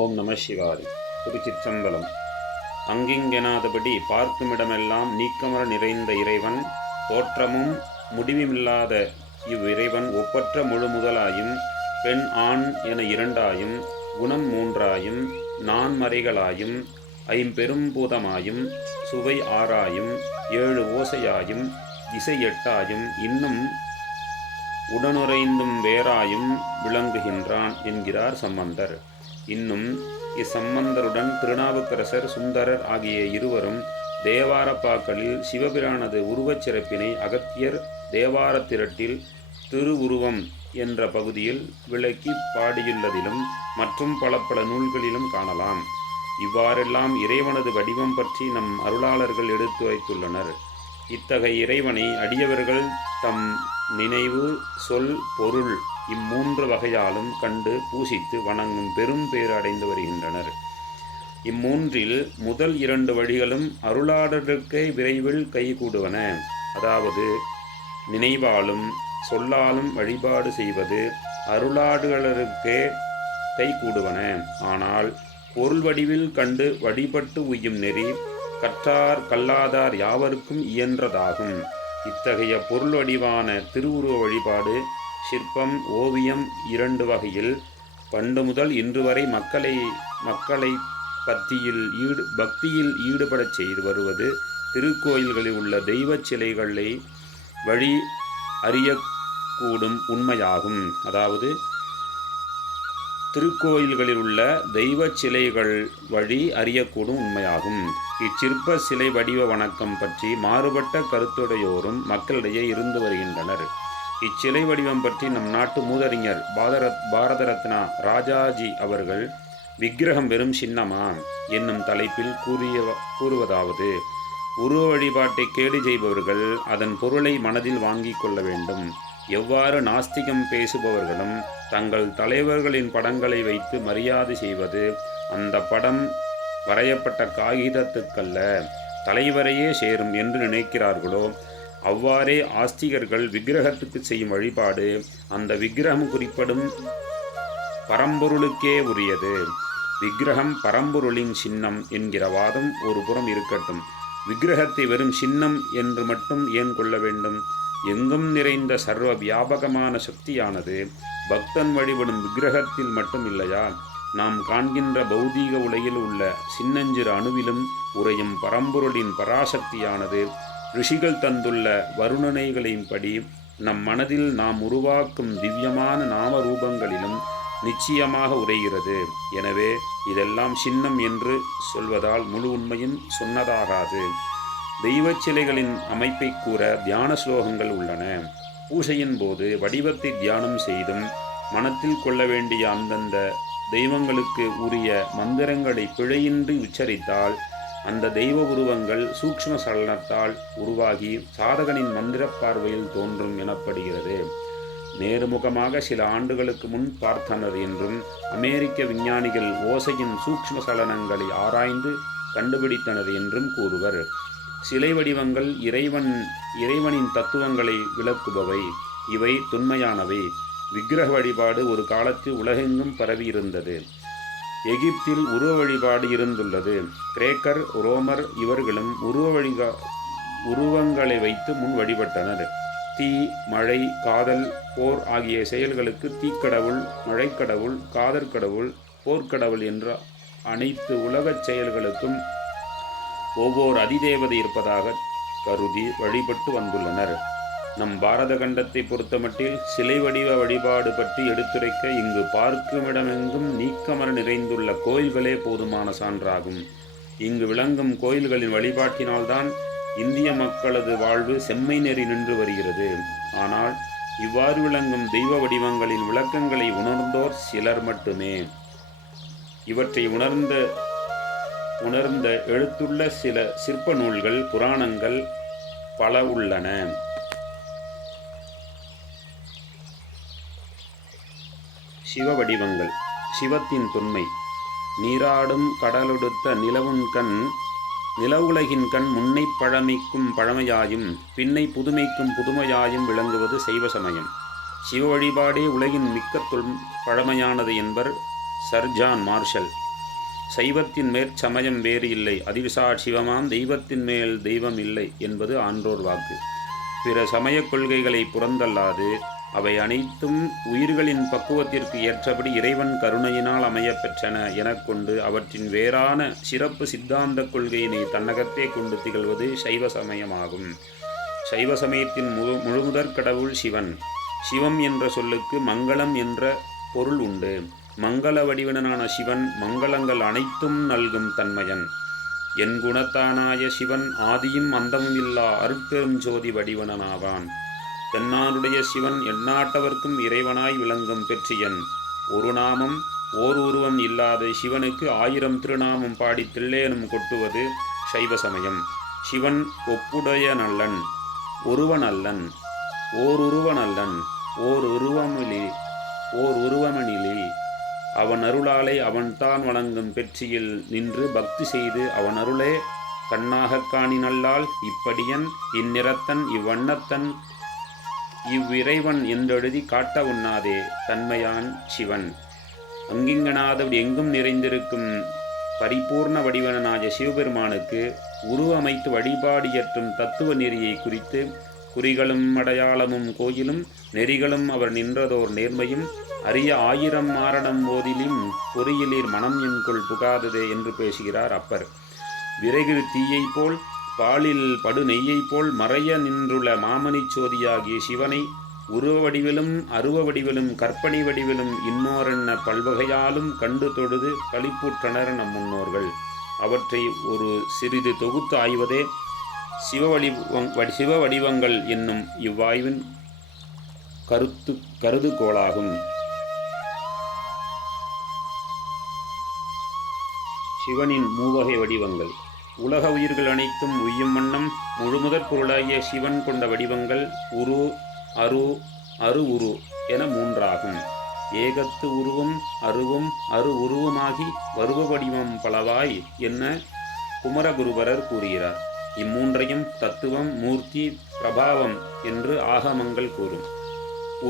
ஓம் நம சிவாய. திருச்சிற்றம்பலம். அங்கிங்கெனாதபடி பார்க்குமிடமெல்லாம் நீக்கமர நிறைந்த இறைவன், தோற்றமும் முடிவுமில்லாத இவ்விறைவன் ஒப்பற்ற முழு முதலாயும், பெண் ஆண் என இரண்டாயும், குணம் மூன்றாயும், நான்மறைகளாயும், ஐம்பெரும்பூதமாயும், சுவை ஆறாயும், ஏழு ஓசையாயும், திசை எட்டாயும், இன்னும் உடனுறைந்தும் வேறாயும் விளங்குகின்றான் என்கிறார் சம்பந்தர். இன்னும் இச்சம்பந்தருடன் திருநாவுக்கரசர், சுந்தரர் ஆகிய இருவரும் தேவாரப்பாக்களில் சிவபிரானது உருவச் சிறப்பினை அகத்தியர் தேவாரத்திரட்டில் திருவுருவம் என்ற பகுதியில் விளக்கி பாடியுள்ளதிலும் மற்றும் பல நூல்களிலும் காணலாம். இவ்வாறெல்லாம் இறைவனது வடிவம் பற்றி நம் அருளாளர்கள் எடுத்து வைத்துள்ளனர். இத்தகைய இறைவனை அடியவர்கள் தம் நினைவு, சொல், பொருள் இம்மூன்று வகையாலும் கண்டு பூசித்து வணங்கும் பெரும் பேறு அடைந்து வருகின்றனர். இம்மூன்றில் முதல் இரண்டு வழிகளும் அருளாளர்களுக்கே விரைவில் கைகூடுவன. அதாவது நினைவாலும் சொல்லாலும் வழிபாடு செய்வது அருளாளர்களுக்கே கைகூடுவன. ஆனால் பொருள் வடிவில் கண்டு வழிபட்டு உய்யும் நெறி கற்றார் கல்லாதார் யாவருக்கும் இயன்றதாகும். இத்தகைய பொருள் வடிவான திருவுருவ வழிபாடு சிற்பம், ஓவியம் இரண்டு வகையில் பண்டு முதல் இன்று வரை மக்களை பக்தியில் ஈடுபடச் செய்து வருவது திருக்கோயில்களில் உள்ள தெய்வ சிலைகளை வழி அறியக்கூடும் உண்மையாகும். அதாவது திருக்கோயில்களில் உள்ள தெய்வ சிலைகள் வழி அறியக்கூடும் உண்மையாகும். இச்சிற்ப சிலை வடிவ வணக்கம் பற்றி மாறுபட்ட கருத்துடையோரும் மக்களிடையே இருந்து வருகின்றனர். இச்சிலை வடிவம் பற்றி நம் நாட்டு மூதறிஞர் பாரத ரத்னா ராஜாஜி அவர்கள் விக்கிரகம் வெறும் சின்னமா என்னும் தலைப்பில் கூறுவதாவது: உருவ வழிபாட்டை கேடு செய்பவர்கள் அதன் பொருளை மனதில் வாங்கிக் கொள்ள வேண்டும். எவ்வாறு நாஸ்திகம் பேசுபவர்களும் தங்கள் தலைவர்களின் படங்களை வைத்து மரியாதை செய்வது அந்த படம் வரையப்பட்ட காகிதத்துக்கல்ல, தலைவரையே சேரும் என்று நினைக்கிறார்களோ, அவ்வாறே ஆஸ்திகர்கள் விக்கிரகத்துக்கு செய்யும் வழிபாடு அந்த விக்கிரகம் குறிப்பிடும் பரம்பொருளுக்கே உரியது. விக்கிரகம் பரம்பொருளின் சின்னம் என்கிற வாதம் ஒரு புறம் இருக்கட்டும். விக்கிரகத்தை வெறும் சின்னம் என்று மட்டும் ஏன் கொள்ள வேண்டும்? எங்கும் நிறைந்த சர்வ வியாபகமான சக்தியானது பக்தன் வழிபடும் விக்கிரகத்தில் மட்டும் இல்லையா? நாம் காண்கின்ற பௌதீக உலகில் உள்ள சின்னஞ்சிறு அணுவிலும் உறையும் பரம்பொருளின் பராசக்தியானது ரிஷிகள் தந்துள்ள வருணனைகளின்படி நம் மனதில் நாம் உருவாக்கும் திவ்யமான நாம ரூபங்களிலும் நிச்சயமாக உரைகிறது. எனவே இதெல்லாம் சின்னம் என்று சொல்வதால் முழு உண்மையும் சொன்னதாகாது. தெய்வ சிலைகளின் அமைப்பை கூற தியான ஸ்லோகங்கள் உள்ளன. பூஜையின் போது வடிவத்தை தியானம் செய்தும் மனத்தில் கொள்ள வேண்டிய அந்தந்த தெய்வங்களுக்கு உரிய மந்திரங்களை பிழையின்றி உச்சரித்தால் அந்த தெய்வ உருவங்கள் சூக்ஷ்ம சலனத்தால் உருவாகி சாதகனின் மந்திர பார்வையில் தோன்றும் எனப்படுகிறது. நேர்முகமாக சில ஆண்டுகளுக்கு முன் பார்த்தனர் என்றும் அமெரிக்க விஞ்ஞானிகள் ஓசையின் சூக்ஷ்ம சலனங்களை ஆராய்ந்து கண்டுபிடித்தனர் என்றும் கூறுவர். சிலை வடிவங்கள் இறைவனின் தத்துவங்களை விளக்குபவை. இவை தொன்மையானவை. விக்கிரக வழிபாடு ஒரு காலத்தில் உலகெங்கும் பரவி இருந்தது. எகிப்தில் உருவ வழிபாடு இருந்துள்ளது. கிரேக்கர், ரோமர் இவர்களும் உருவங்களை வைத்து முன் வழிபட்டனர். தீ, மழை, காதல், போர் ஆகிய செயல்களுக்கு தீக்கடவுள், மழைக்கடவுள், காதற்கடவுள், போர்க்கடவுள் என்ற அனைத்து உலகச் செயல்களுக்கும் ஒவ்வொரு அதிதேவதை இருப்பதாக கருதி வழிபட்டு வந்துள்ளனர். நம் பாரத கண்டத்தை பொறுத்தமட்டில் சிலை வடிவ வழிபாடு பற்றி எடுத்துரைக்க இங்கு பார்க்குமிடமெங்கும் நீக்கமர நிறைந்துள்ள கோயில்களே போதுமான சான்றாகும். இங்கு விளங்கும் கோயில்களின் வழிபாட்டினால்தான் இந்திய மக்களது வாழ்வு செம்மை நெறி நின்று வருகிறது. ஆனால் இவ்வாறு விளங்கும் தெய்வ வடிவங்களின் விளக்கங்களை உணர்ந்தோர் சிலர் மட்டுமே. இவற்றை உணர்ந்த எழுத்துள்ள சில சிற்ப நூல்கள், புராணங்கள் பல உள்ளன. சிவ வடிவங்கள். சிவத்தின் தொன்மை. நீராடும் கடலொடுத்த நிலவுலகின் கண் முன்னை பழமைக்கும் பழமையாயும் பின்னை புதுமைக்கும் புதுமையாயும் விளங்குவது சைவ சமயம். சிவ வழிபாடே உலகின் மிக்க பழமையானது என்பர் சர் ஜான் மார்ஷல். சைவத்தின் மேற்சமயம் வேறு இல்லை, அதிவிசாட் சிவமாம் தெய்வத்தின் மேல் தெய்வம் இல்லை என்பது ஆன்றோர் வாக்கு. பிற சமயக் கொள்கைகளை புறந்தல்லாது அவை அனைத்தும் உயிர்களின் பக்குவத்திற்கு ஏற்றபடி இறைவன் கருணையினால் அமையப் பெற்றன எனக் கொண்டு அவற்றின் வேறான சிறப்பு சித்தாந்த கொள்கையினை தன்னகத்தே கொண்டு திகழ்வது சைவ சமயமாகும். சைவ சமயத்தின் முழுமுதற் கடவுள் சிவன். சிவம் என்ற சொல்லுக்கு மங்களம் என்ற பொருள் உண்டு. மங்கள வடிவனான சிவன் மங்களங்கள் அனைத்தும் நல்கும் தன்மையன். என் குணத்தானாய சிவன் ஆதியும் அந்தமும் இல்லா அருட்பெரும் ஜோதி வடிவனாவான். தென்னாடுடைய சிவன் எந்நாட்டவர்க்கும் இறைவனாய் விளங்கும் பெற்றியன். ஒரு நாமம் ஓர் உருவம் இல்லாத சிவனுக்கு 1000 திருநாமம் பாடி தில்லேனும் கொட்டுவது சைவ சமயம். சிவன் ஒப்புடைய நல்லன், ஒருவன் அல்லன், ஓருருவனல்லன், ஓர் உருவமனிலே அவன் அருளாலே அவன்தான் வணங்கும் பெற்றியில் நின்று பக்தி செய்து அவன் அருளே கண்ணாகக் காணினல்லால் இப்படியன் இந்நிறத்தன் இவ்வண்ணத்தன் இவ்விறைவன் என்றெழுதி காட்ட உண்ணாதே தன்மையான் சிவன். அங்கிங்கனாதபடி எங்கும் நிறைந்திருக்கும் பரிபூர்ண வடிவனாய சிவபெருமானுக்கு உருவமைத்து வழிபாடு இயற்றும் தத்துவ நெறியை குறித்து குறிகளும் அடையாளமும் கோயிலும் நெறிகளும் அவர் நின்றதோர் நேர்மையும் அரிய 1000 மாரணம் ஓதிலும் பொறியிலீர் மனம் என்கொள் புகாததே என்று பேசுகிறார் அப்பர். விறகு தீயைப் போல் பாலில் படு நெய்யைப் போல் மறைய நின்றுள்ள மாமணிச் சோதியாகிய சிவனை உருவ வடிவிலும் அருவ வடிவிலும் கற்பனை வடிவிலும் இன்னோரென்ன பல்வகையாலும் கண்டு தொழுது களிப்புற்றனர் நம் முன்னோர்கள். அவற்றை ஒரு சிறிது தொகுத்து ஆய்வதே சிவ வடிவங்கள் என்னும் இவ்வாய்வின் கருதுகோளாகும். சிவனின் மூவகை வடிவங்கள். உலக உயிர்கள் அனைத்தும் உய்யும் வண்ணம் முழுமுதற் பொருளாகிய சிவன் கொண்ட வடிவங்கள் உரு, அரு, அரு உரு என 3 ஆகும். ஏகத்து உருவும் அருவும் அரு உருவுமாகி வருவ வடிவம் பலவாய் என்ன குமரகுருபரர் கூறுகிறார். இம்மூன்றையும் தத்துவம், மூர்த்தி, பிரபாவம் என்று ஆகமங்கள் கூறும்.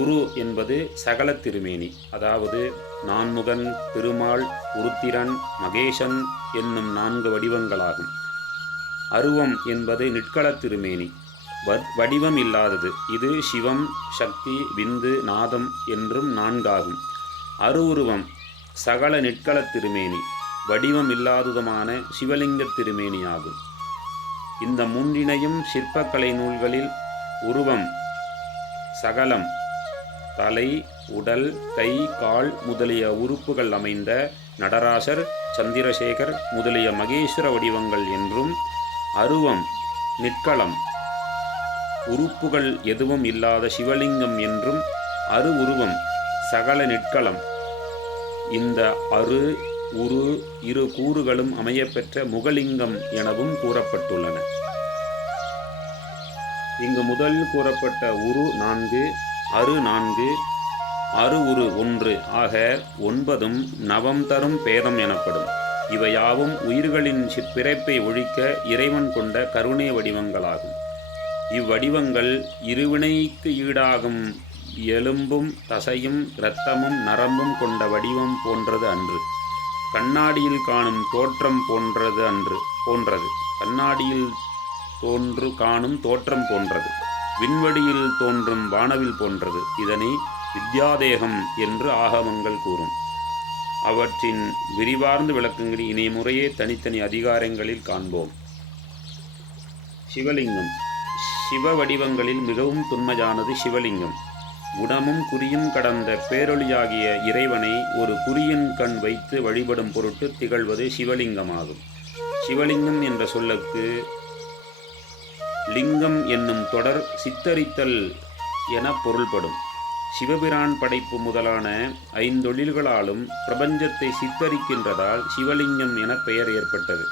உரு என்பது சகல திருமேனி, அதாவது நான்முகன், திருமால், உருத்திரன், மகேசன் என்னும் 4 வடிவங்களாகும். அருவம் என்பது நிற்கள திருமேனி, வடிவம் இல்லாதது. இது சிவம், சக்தி, விந்து, நாதம் என்றும் 4 ஆகும். அரு உருவம் சகல நிற்கள திருமேனி, வடிவம் இல்லாததுமான சிவலிங்க திருமேனி ஆகும். இந்த 3னையும் சிற்பக்கலை நூல்களில் உருவம் சகலம், தலை, உடல், கை, கால் முதலிய உறுப்புகள் அமைந்த நடராசர், சந்திரசேகர் முதலிய மகேஸ்வர வடிவங்கள் என்றும், அருவம் நிற்களம் உறுப்புகள் எதுவும் இல்லாத சிவலிங்கம் என்றும், அரு உருவம் சகல நிற்களம் இந்த அரு உரு இரு கூறுகளும் அமையப்பெற்ற முகலிங்கம் எனவும் கூறப்பட்டுள்ளன. இங்கு முதலில் கூறப்பட்ட உரு 4, அரு 4, அரு உரு 1 ஆக 9ம் நவம் தரும் பேதம் எனப்படும். இவையாவும் உயிர்களின் பிறப்பை ஒழிக்க இறைவன் கொண்ட கருணை வடிவங்களாகும். இவ்வடிவங்கள் இருவினைக்கு ஈடாகும் எலும்பும் தசையும் இரத்தமும் நரம்பும் கொண்ட வடிவம் போன்றது அன்று. கண்ணாடியில் காணும் தோற்றம் போன்றது. கண்ணாடியில் காணும் தோற்றம் போன்றது. விண்வெளியில் தோன்றும் வானவில் போன்றது. இதனை வித்யாதேகம் என்று ஆகமங்கள் கூறும். அவற்றின் விரிவார்ந்த விளக்கங்களை இணைய முறையே தனித்தனி அதிகாரங்களில் காண்போம். சிவலிங்கம். சிவ வடிவங்களில் மிகவும் தொன்மையானது சிவலிங்கம். குணமும் குறியும் கடந்த பேரொளியாகிய இறைவனை ஒரு குறியின் கண் வைத்து வழிபடும் பொருட்டு திகழ்வது சிவலிங்கமாகும். சிவலிங்கம் என்ற சொல்லுக்கு லிங்கம் என்னும் தொடர் சித்தரித்தல் என பொருள்படும். சிவபிரான் படைப்பு முதலான 5 தொழில்களாலும் பிரபஞ்சத்தை சித்தரிக்கின்றதால் சிவலிங்கம் என பெயர் ஏற்பட்டது.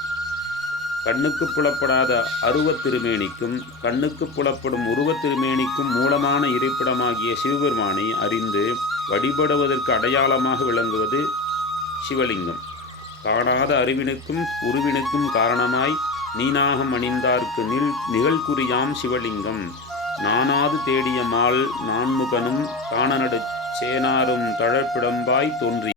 கண்ணுக்கு புலப்படாத அருவத் திருமேனிக்கும் கண்ணுக்கு புலப்படும் உருவத் திருமேனிக்கும் மூலமான இருப்பிடமாகிய சிவபெருமானை அறிந்து வழிபடுவதற்கு அடையாளமாக விளங்குவது சிவலிங்கம். காணாத அறிவினுக்கும் உருவினுக்கும் காரணமாய் நீனாகம் அணிந்தார்க்கு நிகழ்குறியாம் சிவலிங்கம். நானாது தேடிய மால் நான்முகனும் காணநடு சேனாரும் தழற்பிடம்பாய் தோன்றி